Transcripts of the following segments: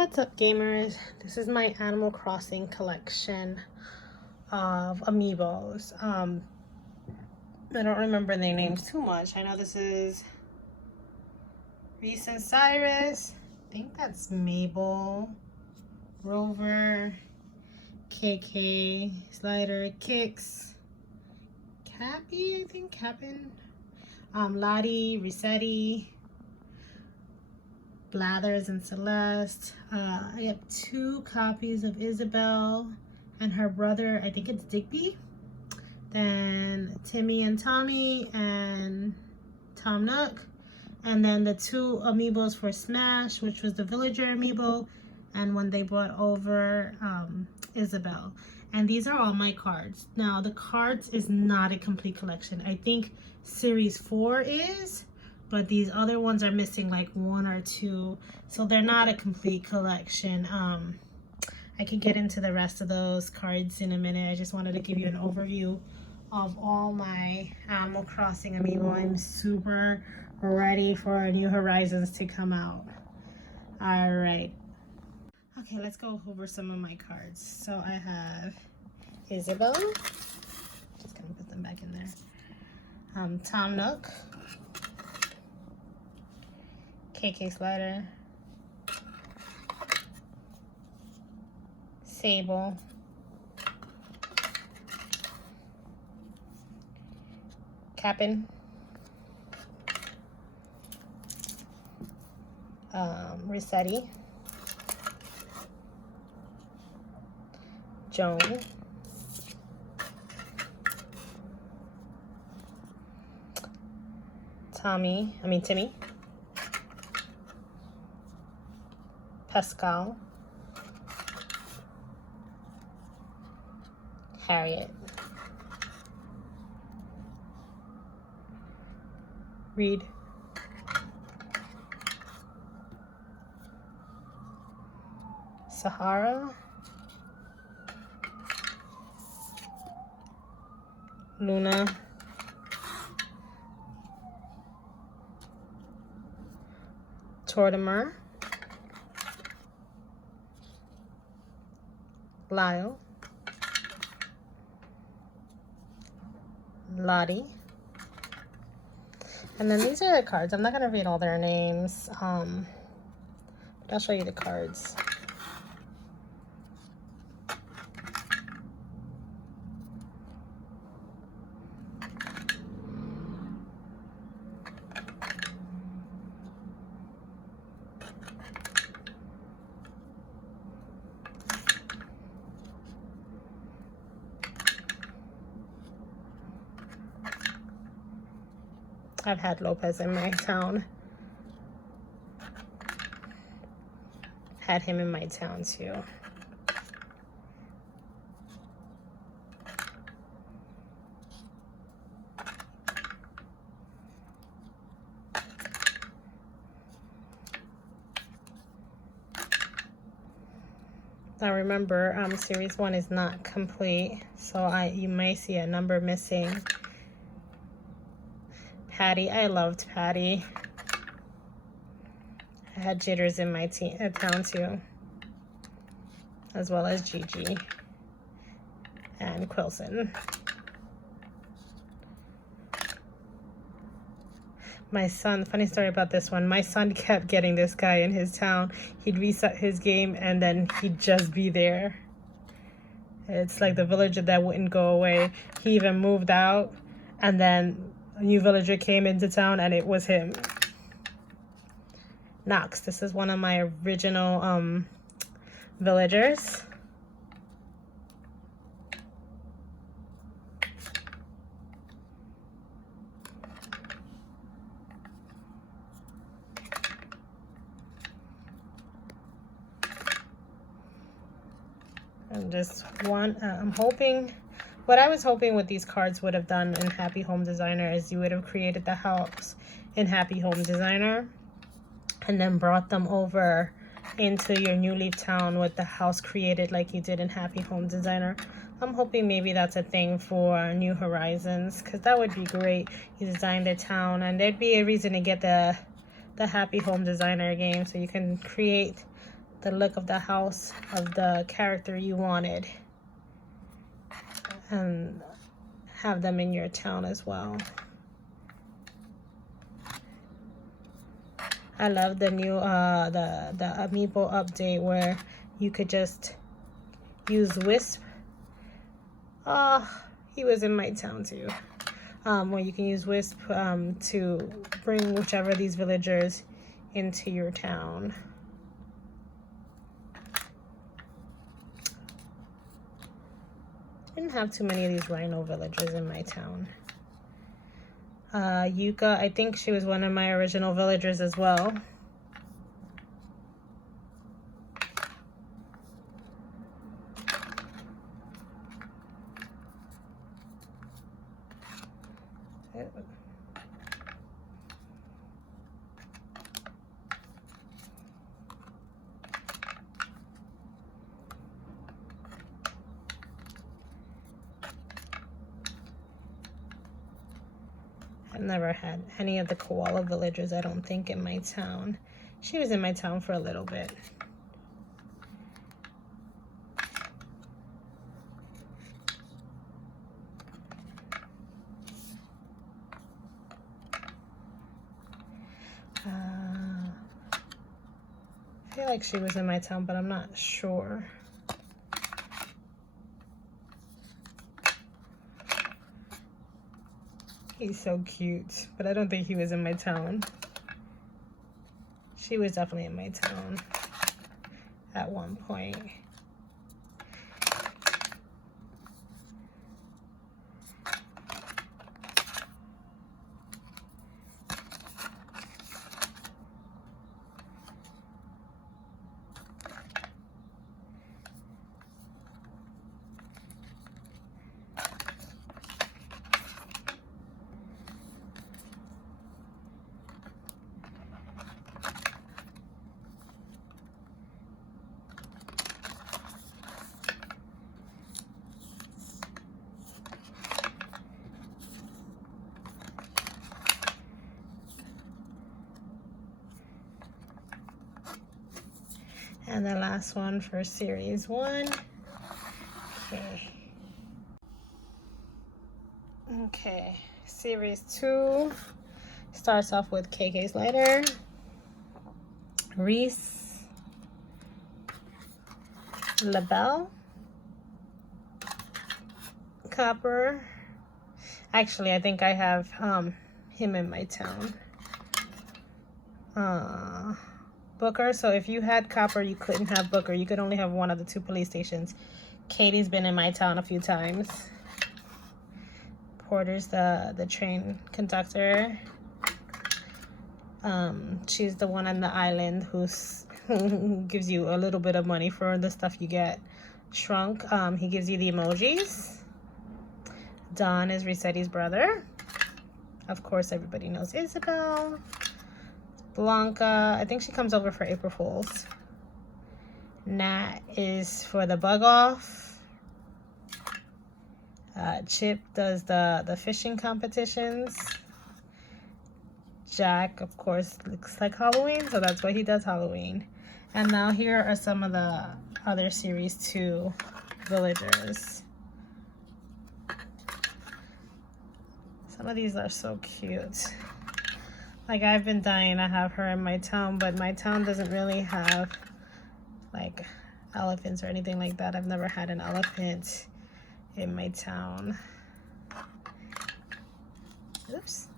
What's up, gamers? This is my Animal Crossing collection of amiibos. I don't remember their names too much. I know this is Reese and Cyrus. I think that's Mabel, Rover, KK, Slider, Kix, Cappy, I think, Cappin, Lottie, Rossetti, Blathers and Celeste. I have 2 copies of Isabel and her brother, I think it's Digby. Then Timmy and Tommy and Tom Nook. And then the 2 amiibos for Smash, which was the Villager amiibo, and when they brought over Isabel. And these are all my cards. Now, the cards is not a complete collection. I think Series 4 is, but these other ones are missing like 1 or 2, so they're not a complete collection. I can get into the rest of those cards in a minute. I just wanted to give you an overview of all my Animal Crossing amiibo. I'm super ready for New Horizons to come out. All right. Okay, let's go over some of my cards. So I have Isabel. Just gonna put them back in there. Tom Nook. KK Slider, Sable, Cappin, Rossetti, Joan, Timmy, Pascal, Harriet, Reed, Sahara, Luna, Tortimer, Lyle, Lottie, and then these are the cards. I'm not going to read all their names, but I'll show you the cards. I've had Lopez in my town. Had him in my town too. Now remember, Series 1 is not complete, so you may see a number missing. Patty, I loved Patty. I had Jitters in my town too, as well as Gigi and Quilson. My son, funny story about this one, my son kept getting this guy in his town. He'd reset his game and then he'd just be there. It's like the villager that wouldn't go away. He even moved out and then a new villager came into town and it was him. Knox, this is one of my original villagers. And just one, I'm hoping, what I was hoping what these cards would have done in Happy Home Designer is you would have created the house in Happy Home Designer and then brought them over into your New Leaf Town with the house created like you did in Happy Home Designer. I'm hoping maybe that's a thing for New Horizons, because that would be great. You design the town and there'd be a reason to get the Happy Home Designer game so you can create the look of the house of the character you wanted, and have them in your town as well. I love the new the Amiibo update where you could just use Wisp. He was in my town too. Where you can use Wisp to bring whichever of these villagers into your town. Didn't have too many of these rhino villagers in my town. Yuka, I think she was one of my original villagers as well. I've never had any of the koala villagers, I don't think, in my town. She was in my town for a little bit. I feel like she was in my town, but I'm not sure. He's so cute, but I don't think he was in my town. She was definitely in my town at one point. And the last one for series 1. Okay, series 2 starts off with KK's lighter, Reese, LaBelle, Copper. Actually, I think I have him in my town. Booker. So if you had Copper, you couldn't have Booker. You could only have one of the 2 police stations. Katie's been in my town a few times. Porter's the train conductor. She's the one on the island who gives you a little bit of money for the stuff you get. Shrunk, he gives you the emojis. Don is Resetti's brother. Of course, everybody knows Isabel. Blanca, I think she comes over for April Fools. Nat is for the bug off. Chip does the fishing competitions. Jack, of course, looks like Halloween, so that's why he does Halloween. And now here are some of the other series 2 villagers. Some of these are so cute. Like, I've been dying to have her in my town, but my town doesn't really have, like, elephants or anything like that. I've never had an elephant in my town. Oops.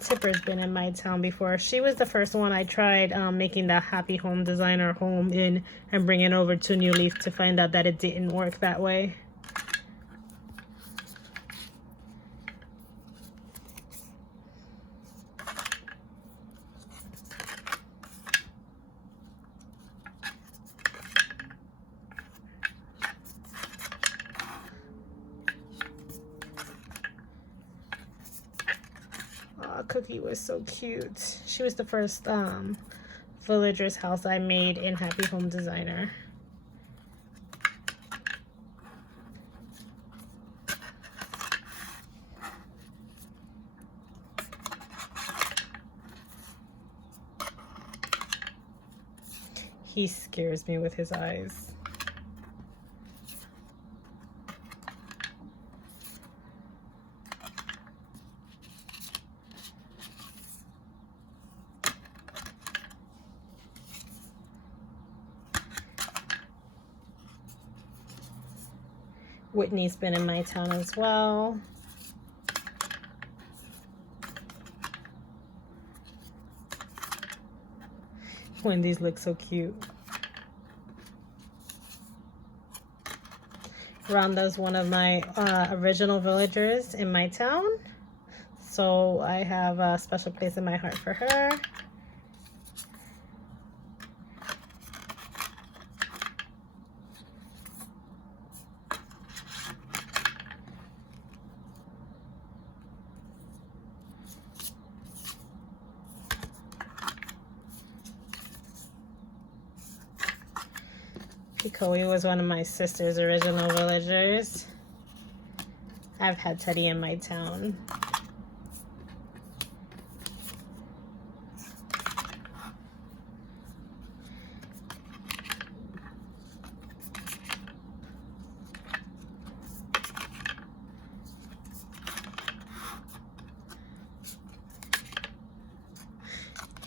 Tipper's been in my town before. She was the first one I tried making the Happy Home Designer home in and bringing over to New Leaf to find out that it didn't work that way. Cookie was so cute. She was the first villager's house I made in Happy Home Designer. He scares me with his eyes. Whitney's been in my town as well. Wendy's look so cute. Rhonda's one of my original villagers in my town, so I have a special place in my heart for her. Koi was one of my sister's original villagers. I've had Teddy in my town.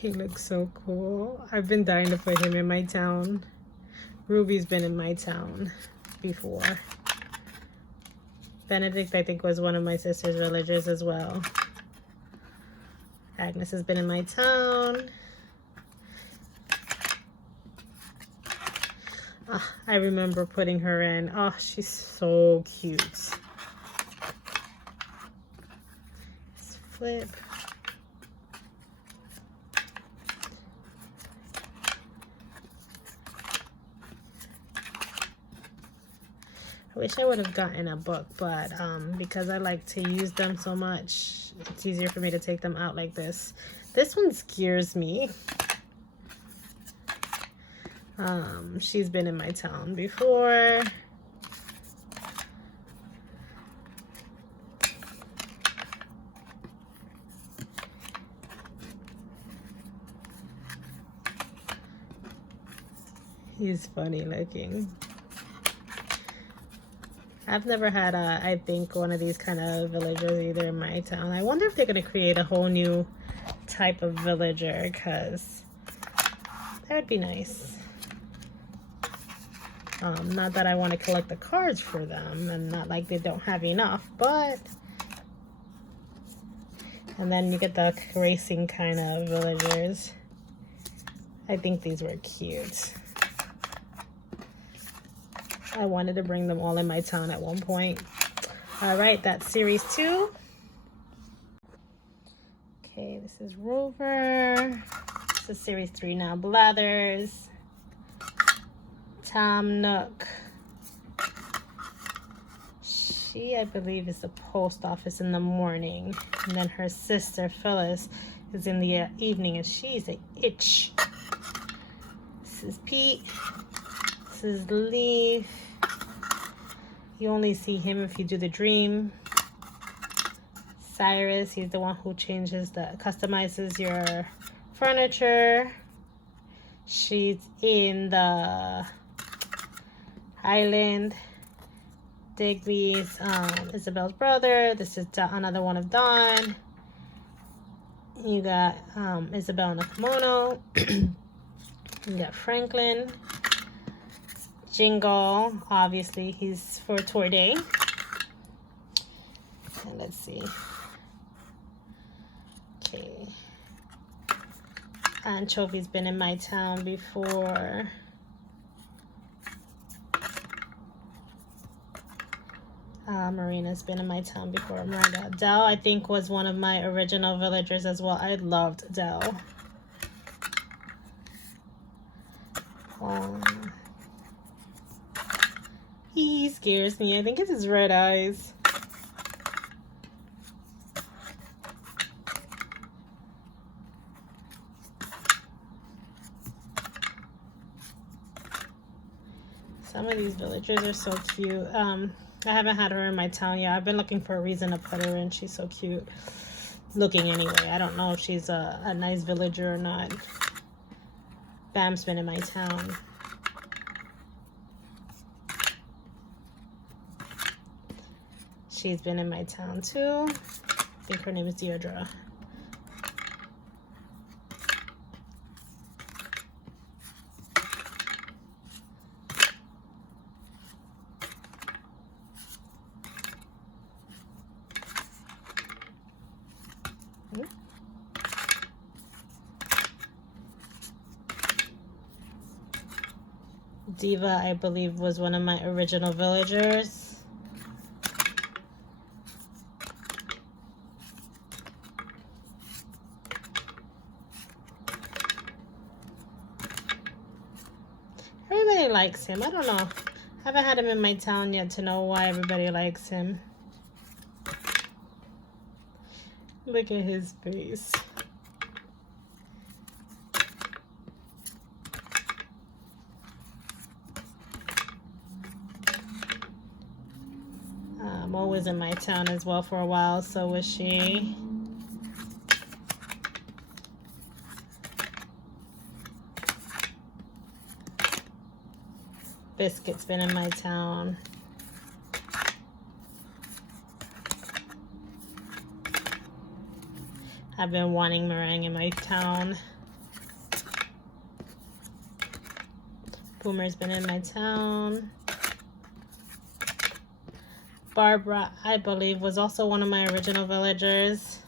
He looks so cool. I've been dying to put him in my town. Ruby's been in my town before. Benedict, I think, was one of my sister's villagers as well. Agnes has been in my town. I remember putting her in. Oh, she's so cute. Let's flip. I wish I would have gotten a book, but because I like to use them so much, it's easier for me to take them out like this. This one scares me. She's been in my town before. He's funny looking. I've never had I think one of these kind of villagers either in my town. I wonder if they're going to create a whole new type of villager, because that would be nice. Not that I want to collect the cards for them, and not like they don't have enough, but... And then you get the racing kind of villagers. I think these were cute. I wanted to bring them all in my town at one point. All right, that's series 2. Okay, this is Rover. This is series 3 now. Blathers. Tom Nook. She, I believe, is the post office in the morning. And then her sister, Phyllis, is in the evening, and she's a itch. This is Pete. This is Leaf. You only see him if you do the dream. Cyrus, he's the one who customizes your furniture. She's in the Highland. Digby's Isabel's brother. This is another one of Dawn. You got Isabel in a kimono. You got Franklin. Jingle, obviously he's for tour day. And let's see. Okay. Anchovy's been in my town before. Marina's been in my town before. Miranda. Dell, I think, was one of my original villagers as well. I loved Dell. He scares me. I think it's his red eyes. Some of these villagers are so cute. I haven't had her in my town yet. I've been looking for a reason to put her in. She's so cute looking anyway. I don't know if she's a nice villager or not. Bam's been in my town. She's been in my town too. I think her name is Deirdre. Diva, I believe, was one of my original villagers. Everybody likes him. I don't know. I haven't had him in my town yet to know why everybody likes him. Look at his face. Mo was in my town as well for a while, so was she. Biscuit's been in my town. I've been wanting meringue in my town. Boomer's been in my town. Barbara, I believe, was also one of my original villagers.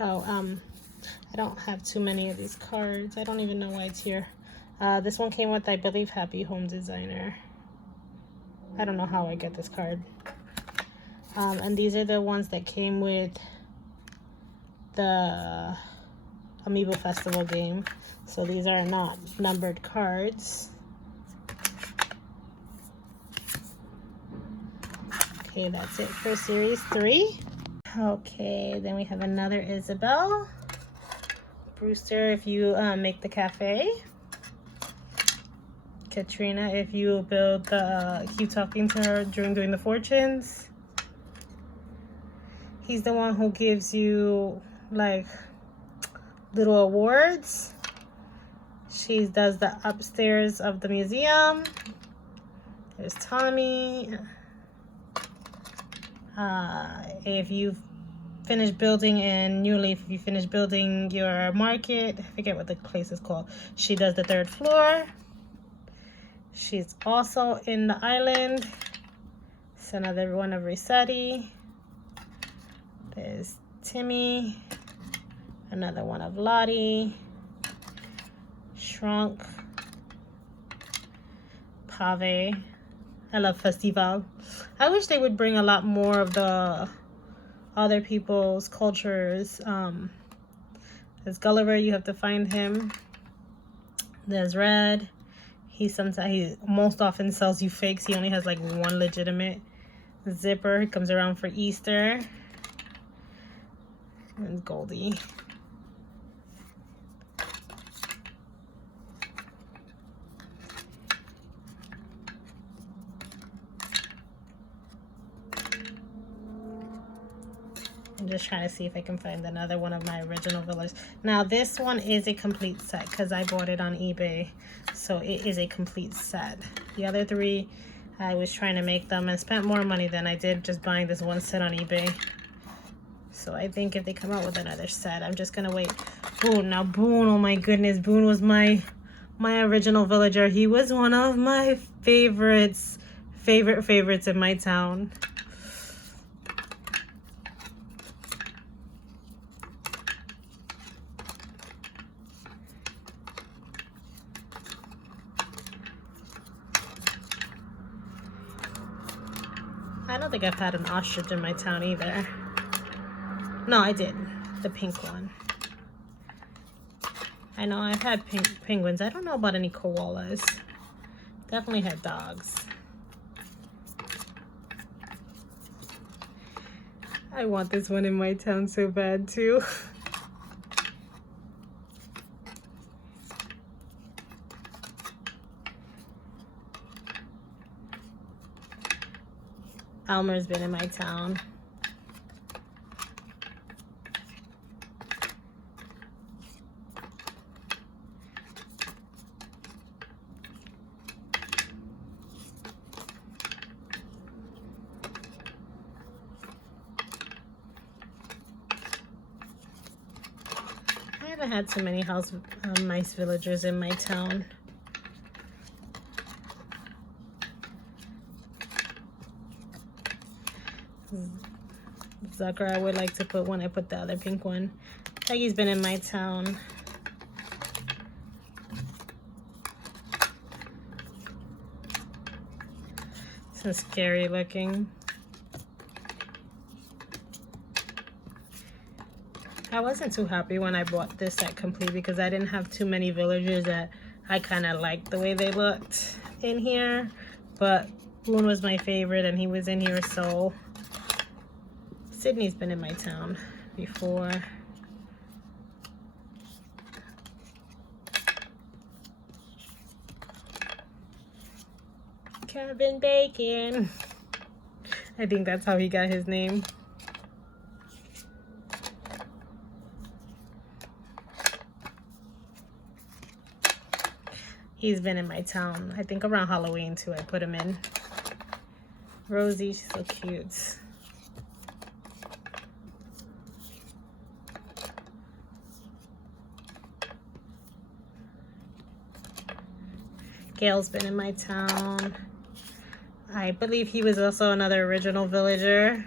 Oh, I don't have too many of these cards. I don't even know why it's here. This one came with, I believe, Happy Home Designer. I don't know how I get this card. And these are the ones that came with the Amiibo Festival game. So these are not numbered cards. Okay, that's it for Series 3. Okay, then we have another Isabel. Brewster, if you make the cafe. Katrina, if you build the, keep talking to her during doing the fortunes. He's the one who gives you like little awards. She does the upstairs of the museum. There's Tommy. If you finish building in New Leaf, if you finish building your market, I forget what the place is called, she does the 3rd floor. She's also in the island. It's another one of Resetti. There's Timmy. Another one of Lottie. Shrunk. Pave. I love Festival. I wish they would bring a lot more of the other people's cultures. There's Gulliver, you have to find him. There's Red. He most often sells you fakes. He only has like one legitimate. Zipper, he comes around for Easter. And Goldie. I'm just trying to see if I can find another one of my original villagers. Now this one is a complete set because I bought it on eBay. So it is a complete set. The other 3, I was trying to make them and spent more money than I did just buying this one set on eBay. So I think if they come out with another set, I'm just gonna wait. Boone, now Boone, oh my goodness, Boone was my original villager. He was one of my favorites in my town. I don't think I've had an ostrich in my town either. No, I did. The pink one. I know I've had pink penguins. I don't know about any koalas. Definitely had dogs. I want this one in my town so bad too. Elmer's been in my town. I haven't had so many mice villagers in my town. Zucker I would like to put when I put the other pink one. Peggy's been in my town. So scary looking. I wasn't too happy when I bought this set complete because I didn't have too many villagers that I kind of liked the way they looked in here. But Boone was my favorite and he was in here, so Sydney's been in my town before. Kevin Bacon. I think that's how he got his name. He's been in my town. I think around Halloween too, I put him in. Rosie, she's so cute. Gail's been in my town. I believe he was also another original villager.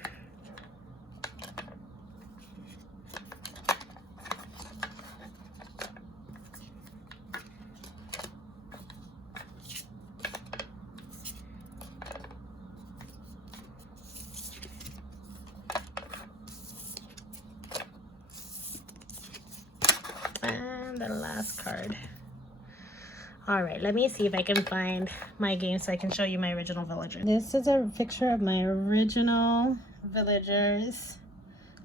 And the last card. All right, let me see if I can find my game so I can show you my original villager. This is a picture of my original villagers.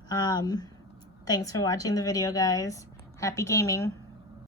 Thanks for watching the video, guys. Happy gaming.